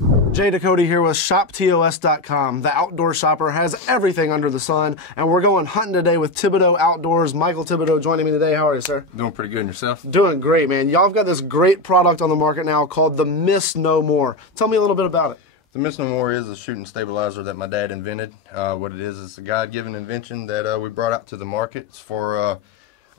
Jay Ducote here with ShopTOS.com. The outdoor shopper has everything under the sun, and we're going hunting today with Thibodeau Outdoors. Michael Thibodeau joining me today. How are you, sir? Doing pretty good. And yourself? Doing great, man. Y'all have got this great product on the market now called the Miss No More. Tell me a little bit about it. The Miss No More is a shooting stabilizer that my dad invented. What it is a God-given invention that we brought out to the market. It's for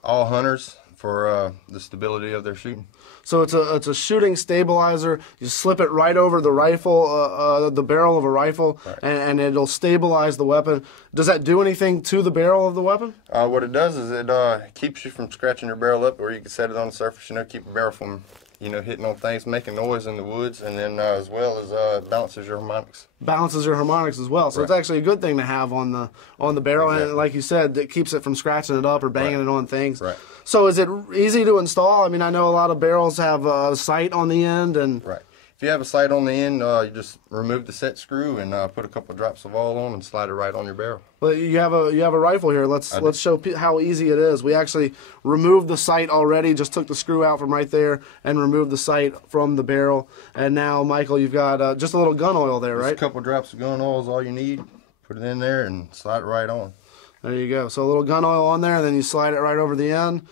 all hunters for the stability of their shooting. So it's a shooting stabilizer. You slip it right over the rifle, the barrel of a rifle, right, and it'll stabilize the weapon. Does that do anything to the barrel of the weapon? What it does is it keeps you from scratching your barrel up, or you can set it on the surface, keep the barrel from, hitting on things, making noise in the woods, and then as well as balances your harmonics. Balances your harmonics as well. So right, it's actually a good thing to have on the barrel, exactly, and like you said, it keeps it from scratching it up or banging right, it on things. Right. So is it easy to install? I mean, I know a lot of barrels have a sight on the end, and right. If you have a sight on the end, you just remove the set screw and put a couple of drops of oil on and slide it right on your barrel. But you have a rifle here. Let's show how easy it is. We actually removed the sight already. Just took the screw out from right there and removed the sight from the barrel. And now, Michael, you've got just a little gun oil there, right? Just a couple of drops of gun oil is all you need. Put it in there and slide it right on. There you go. So a little gun oil on there, and then you slide it right over the end.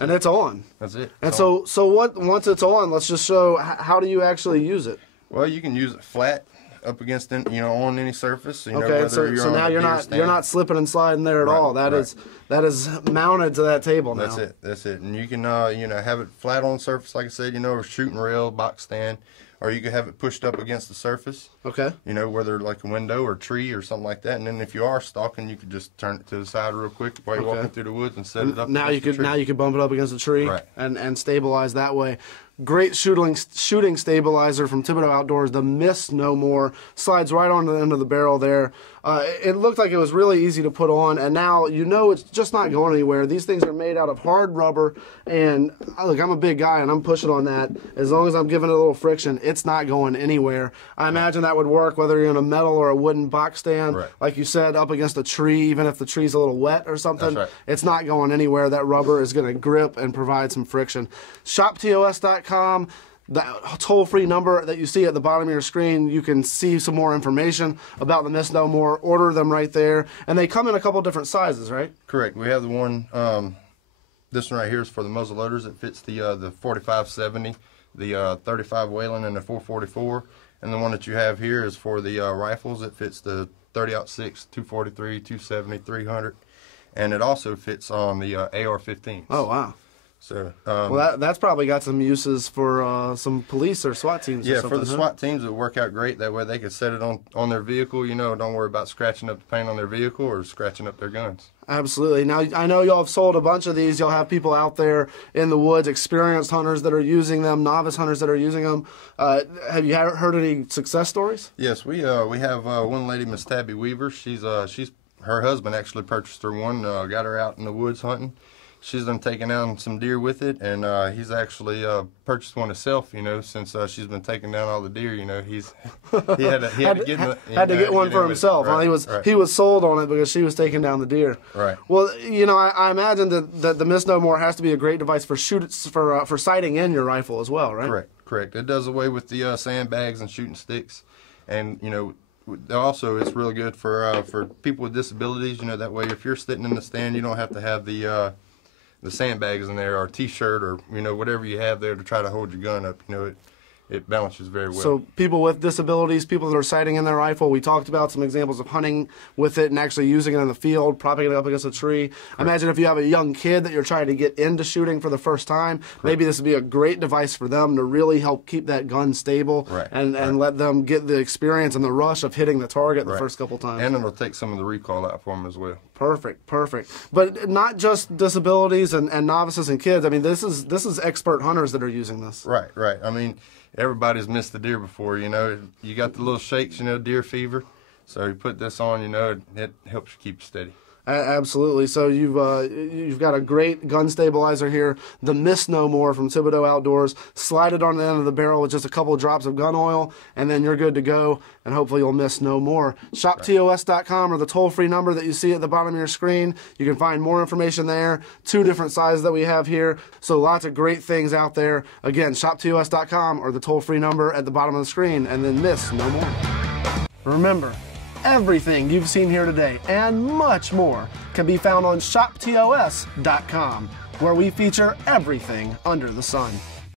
And it's on. That's it. And so once it's on, let's just show how do you actually use it. Well, you can use it flat up against on any surface. Okay, so now you're not slipping and sliding there at all. That is mounted to that table now. That's it. And you can have it flat on the surface, like I said, a shooting rail, box stand, or you can have it pushed up against the surface. Okay. Whether like a window or tree or something like that. And then if you are stalking, you could just turn it to the side real quick while you're walking through the woods and set it up. Now you could bump it up against a tree, right, and stabilize that way. Great shooting stabilizer from Thibodeau Outdoors. The Miss No More slides right onto the end of the barrel there. It looked like it was really easy to put on, and now it's just not going anywhere. These things are made out of hard rubber, and look, I'm a big guy, and I'm pushing on that. As long as I'm giving it a little friction, it's not going anywhere. I imagine that would work whether you're in a metal or a wooden box stand, right, like you said, up against a tree, even if the tree's a little wet or something. That's right. It's not going anywhere. That rubber is going to grip and provide some friction. ShopTOS.com. The toll-free number that you see at the bottom of your screen, you can see some more information about the Miss No More. Order them right there. And they come in a couple different sizes, right? Correct. We have the one, this one right here is for the muzzle loaders. It fits the 45-70, the 35 Whelen, and the 444. And the one that you have here is for the rifles. It fits the 30-06, 243, 270, 300. And it also fits on the AR-15s. Oh, wow. So, well, that's probably got some uses for some police or SWAT teams. Yeah, or something, for the SWAT teams, it would work out great. That way they could set it on their vehicle. Don't worry about scratching up the paint on their vehicle or scratching up their guns. Absolutely. Now, I know y'all have sold a bunch of these. Y'all have people out there in the woods, experienced hunters that are using them, novice hunters that are using them. Have you heard any success stories? Yes, we have one lady, Miss Tabby Weaver. She's her husband actually purchased her one, got her out in the woods hunting. She's been taking down some deer with it, and he's actually purchased one himself. Since she's been taking down all the deer, he had to get one for himself. Right, right. He was sold on it because she was taking down the deer. Right. Well, I imagine that the Miss No More has to be a great device for sighting in your rifle as well, right? Correct. It does away with the sandbags and shooting sticks, and also it's really good for people with disabilities. That way if you're sitting in the stand, you don't have to have the sandbags in there, or a t-shirt, or whatever you have there to try to hold your gun up. It balances very well. So people with disabilities, people that are sighting in their rifle, we talked about some examples of hunting with it and actually using it in the field, propping it up against a tree. Correct. Imagine if you have a young kid that you're trying to get into shooting for the first time. Correct. Maybe this would be a great device for them to really help keep that gun stable, right, and let them get the experience and the rush of hitting the target the first couple times. And it'll take some of the recoil out for them as well. Perfect. But not just disabilities and novices and kids. I mean, this is expert hunters that are using this. Right. I mean, everybody's missed the deer before. You got the little shakes, deer fever. So you put this on, it helps you keep steady. Absolutely. So you've got a great gun stabilizer here, the Miss No More from Thibodeau Outdoors. Slide it on the end of the barrel with just a couple of drops of gun oil, and then you're good to go, and hopefully you'll miss no more. ShopTOS.com or the toll-free number that you see at the bottom of your screen. You can find more information there. 2 different sizes that we have here. So lots of great things out there. Again, ShopTOS.com or the toll-free number at the bottom of the screen, and then miss no more. Remember, everything you've seen here today and much more can be found on ShopTOS.com, where we feature everything under the sun.